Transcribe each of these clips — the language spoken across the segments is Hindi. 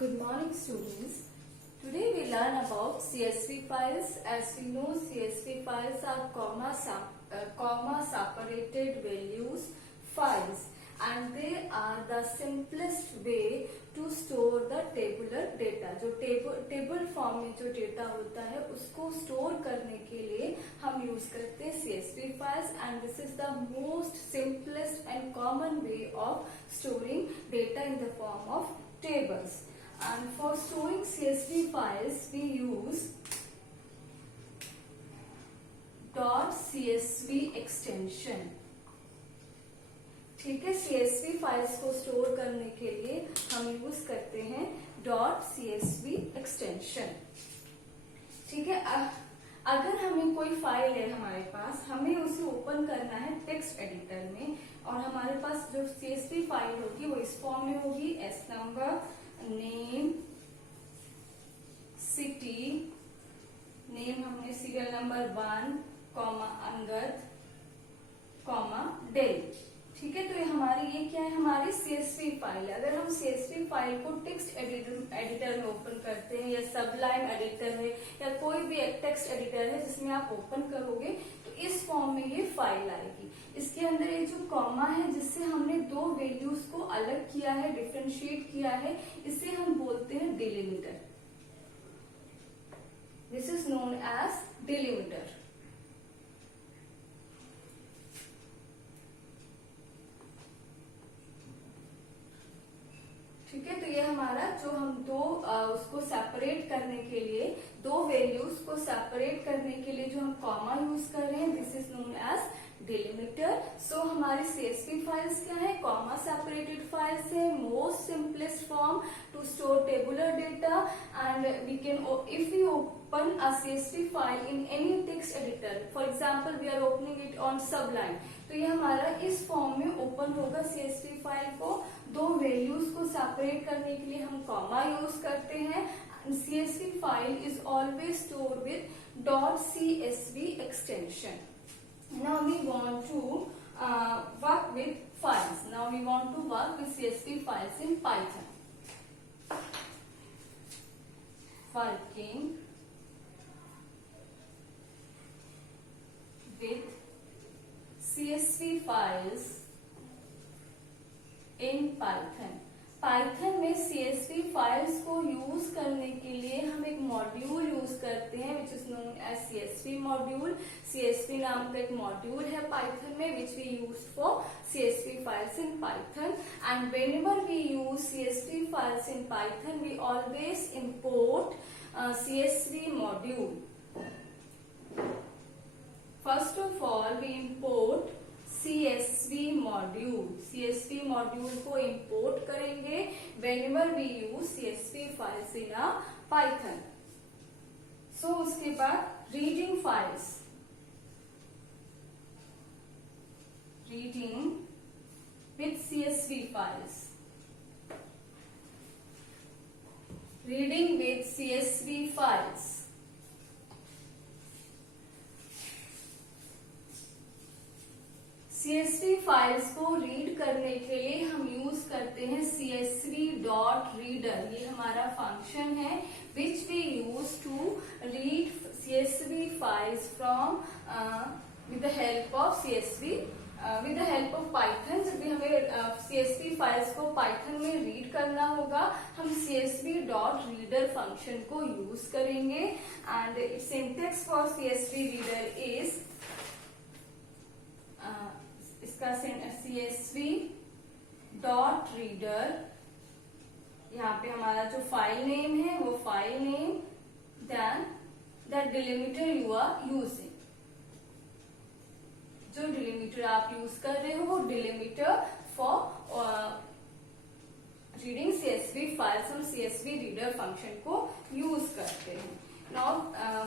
Good morning, students. Today we learn about CSV files. As we know, CSV files are comma separated values files, and they are the simplest way to store the tabular data. जो टेबल फॉर्म में जो डेटा होता है उसको स्टोर करने के लिए हम यूज करते हैं CSV files, and this is the most simplest and common way of storing data in the form of tables. And for storing CSV files we use .csv extension. ठीक है, CSV फाइल्स को स्टोर करने के लिए हम यूज करते हैं .csv एक्सटेंशन. ठीक है, अगर हमें कोई फाइल है हमारे पास, हमें उसे ओपन करना है टेक्स्ट एडिटर में, और हमारे पास जो CSV फाइल होगी वो इस फॉर्म में होगी: S number, name, city, name हमने सीरियल नंबर 1, अंगद, डेल. ठीक है, तो ये क्या है, हमारी CSV फाइल है. अगर हम CSV फाइल को टेक्स्ट एडिटर में ओपन करते हैं, या सबलाइन एडिटर है, या कोई भी एक टेक्स्ट एडिटर है जिसमें आप ओपन करोगे, तो इस फॉर्म में ये फाइल आएगी. इसके अंदर एक जो कॉमा है जिससे हमने दो वैल्यूज को अलग किया है, डिफरेंशिएट किया है, इसे हम बोलते हैं delimiter. This is known as delimiter. ठीक है, तो ये हमारा जो हम उसको सेपरेट करने के लिए, दो वैल्यूज को सेपरेट करने के लिए जो हम कॉमा यूज कर रहे हैं, this is known as delimiter. So हमारी CSV फाइल्स क्या है? कॉमा सेपरेटेड फाइल्स है. Most simplest form to store tabular data, and we can, if we open a CSV file in any text editor, for example we are opening it on Sublime, तो ये हमारा इस फॉर्म में ओपन होगा CSV फाइल को. दो वैल्यूज को सेपरेट करने के लिए हम कॉमा यूज करते हैं. CSV file is always store with .csv extension. Now we want to work with files. Now we want to work with CSV files in Python. Working with CSV files in Python. Python में CSV फाइल्स को यूज करने के लिए हम एक मॉड्यूल यूज करते हैं which is known as CSV module. CSV नाम का एक मॉड्यूल है पाइथन में which we use for CSV files in Python. And whenever we use CSV files in Python we always import CSV module. First of all, we import CSV module. CSV module को import करेंगे whenever we use CSV files in a Python. So उसके बाद reading files. Reading with CSV files. Reading with CSV files. CSV files को रीड करने के लिए हम यूज करते हैं CSV.reader. ये हमारा फंक्शन है which we use to read CSV files from with the help of with the help of Python. जब भी हमें CSV फाइल्स को पाइथन में रीड करना होगा, हम CSV.reader फंक्शन को यूज करेंगे. And syntax for CSV reader is, इसका CSV डॉट रीडर, यहाँ पे हमारा जो फाइल नेम है वो file name, then the delimiter you are using. जो डिलिमिटर आप यूज कर रहे हो वो delimiter for reading CSV files, हम CSV रीडर फंक्शन को यूज करते हैं. Now,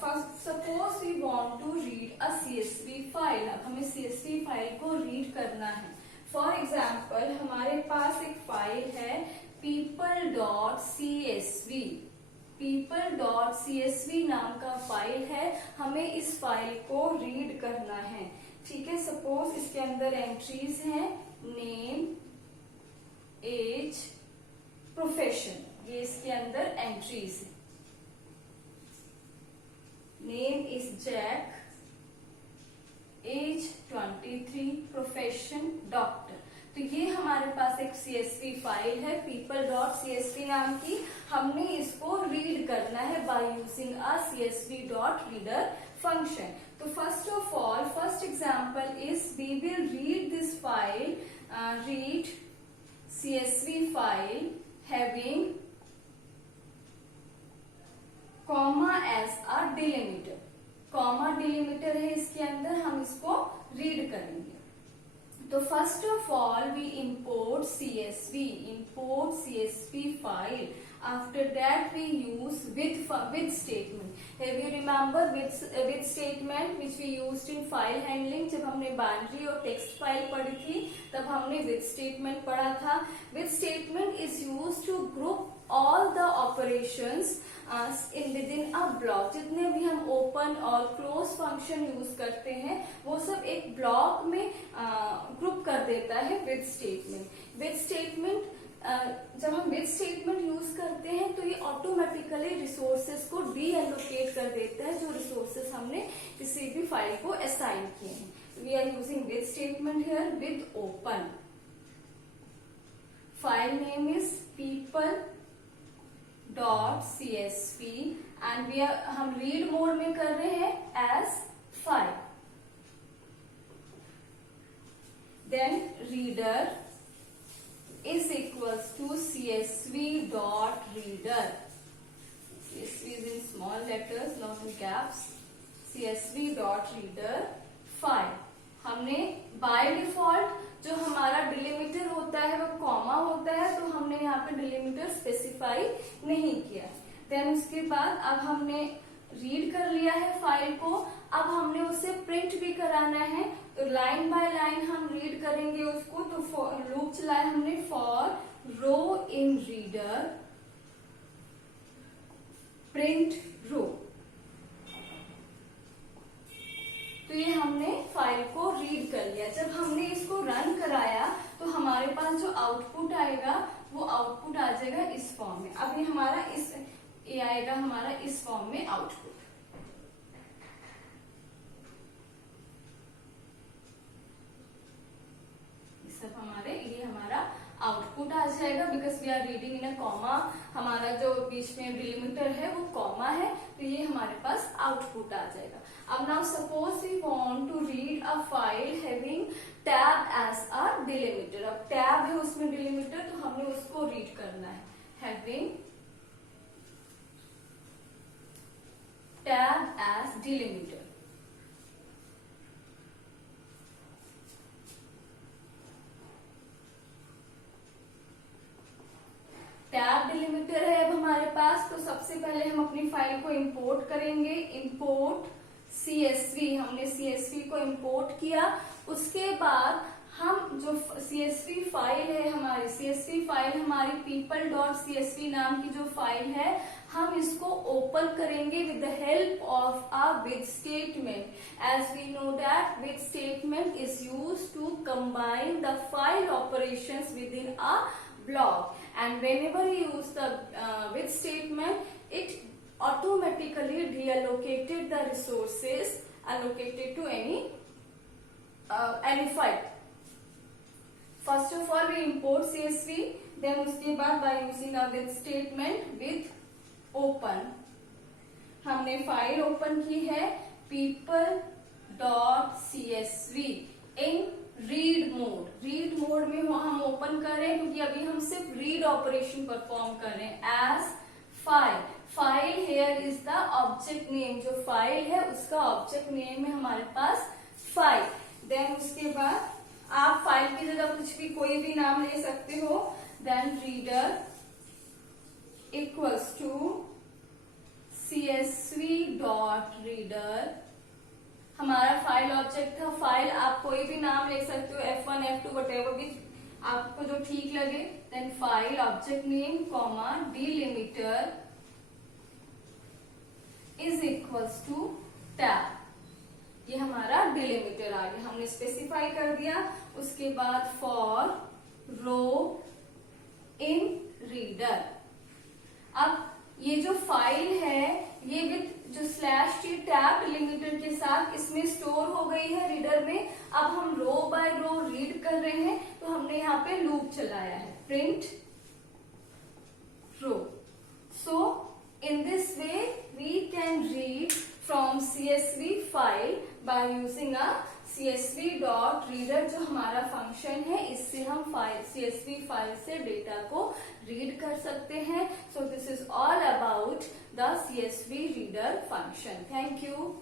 first suppose we want to read a CSV file. अब हमें CSV फाइल को रीड करना है. For example, हमारे पास एक फाइल है people.csv. people.csv नाम का फाइल है. हमें इस फाइल को रीड करना है. ठीक है, सपोज इसके अंदर एंट्रीज हैं नेम, एज, प्रोफेशन, ये इसके entries. Name is Jack, age 23, profession doctor. तो ये हमारे पास एक CSV फाइल है people.csv नाम की। हमने इसको रीड करना है by using a csv.reader function. तो first of all, first example is we will read this file, read CSV file having comma as a delimiter. Comma delimiter है इसके अंदर, हम इसको रीड करेंगे। तो first of all we import CSV file. After that we use with statement. Have you remember with statement which we used in file handling? जब हमने बाइनरी और टेक्स्ट फाइल पढ़ी थी तब हमने with statement पढ़ा था। With statement is used to group all the operations in within a block। जितने भी हम ओपन और क्लोज फंक्शन यूज करते हैं वो सब एक ब्लॉक में ग्रुप कर देता है विद स्टेटमेंट। विद स्टेटमेंट जब हम विद स्टेटमेंट यूज करते हैं तो ये ऑटोमेटिकली रिसोर्सेज को डी एलोकेट कर देता है, जो रिसोर्सेज हमने किसी भी फाइल को असाइन किए हैं। We are using with statement here with open. File name is people.csv and हम रीड मोड में कर रहे हैं as file. Then reader is equals to csv.reader. CSV is in small letters, not in caps. csv.reader file। हमने बाय डिफॉल्ट जो हमारा डिलिमिटर होता है वो कॉमा होता है, तो हमने यहाँ पे डिलिमिटर स्पेसिफाई नहीं किया। देन उसके बाद अब हमने रीड कर लिया है फाइल को, अब हमने उसे प्रिंट भी कराना है। तो लाइन बाय लाइन हम रीड करेंगे उसको। तो लूप चलाया हमने for row in reader print row. तो ये हमने फाइल को रीड कर लिया। जब हमने इसको रन कराया तो हमारे पास जो आउटपुट आएगा वो आउटपुट आ जाएगा इस फॉर्म में। अब ये हमारा ये आएगा हमारा इस फॉर्म में आउटपुट। सब ये हमारा आउटपुट आ जाएगा because we are reading in a comma. हमारा जो बीच में डिलिमिटर है वो कॉमा है, तो ये हमारे पास आउटपुट आ जाएगा। अब now suppose we want to read a file having tab as a delimiter. अब टैब है उसमें डिलिमिटर, तो हमने उसको रीड करना है having tab as delimiter. Tab delimiter है अब हमारे पास। तो सबसे पहले हम अपनी फाइल को इंपोर्ट करेंगे। इंपोर्ट CSV, हमने CSV को इंपोर्ट किया। उसके बाद हम जो CSV फाइल है हमारी, CSV फाइल हमारी people.csv नाम की जो फाइल है, हम इसको ओपन करेंगे with the help of a with statement. As we know that with statement is used to combine the file operations within a block, and whenever you use the with statement, it automatically deallocated the resources allocated to any file. First of all we import CSV, then उसके बाद by using a with statement with open, हमने फाइल ओपन की है people.csv in read mode. Read mode में हम ओपन कर रहे हैं क्योंकि अभी हम सिर्फ रीड ऑपरेशन परफॉर्म कर रहे हैं as file. File here is the object name, जो फाइल है उसका ऑब्जेक्ट नेम है हमारे पास फाइल। देन उसके बाद आप फाइल की जगह कुछ भी कोई भी नाम ले सकते हो। Then reader equals to csv.reader, हमारा फाइल ऑब्जेक्ट था फाइल। आप कोई भी नाम ले सकते हो, F1 F2 whatever भी आपको जो ठीक लगे। Then file object name comma delimiter is equals to tab. ये हमारा डिलिमिटर आ गया, हमने स्पेसिफाई कर दिया। उसके बाद फॉर रो इन रीडर। अब ये कैप लिमिटर के साथ इसमें स्टोर हो गई है रीडर में। अब हम रो बाय रो रीड कर रहे हैं, तो हमने यहाँ पे लूप चलाया है, print row. So in this way we can read from CSV file by using a csv.reader जो हमारा फंक्शन है, इससे हम CSV फाइल से डेटा को रीड कर सकते हैं। So this is all about the CSV reader function. Thank you.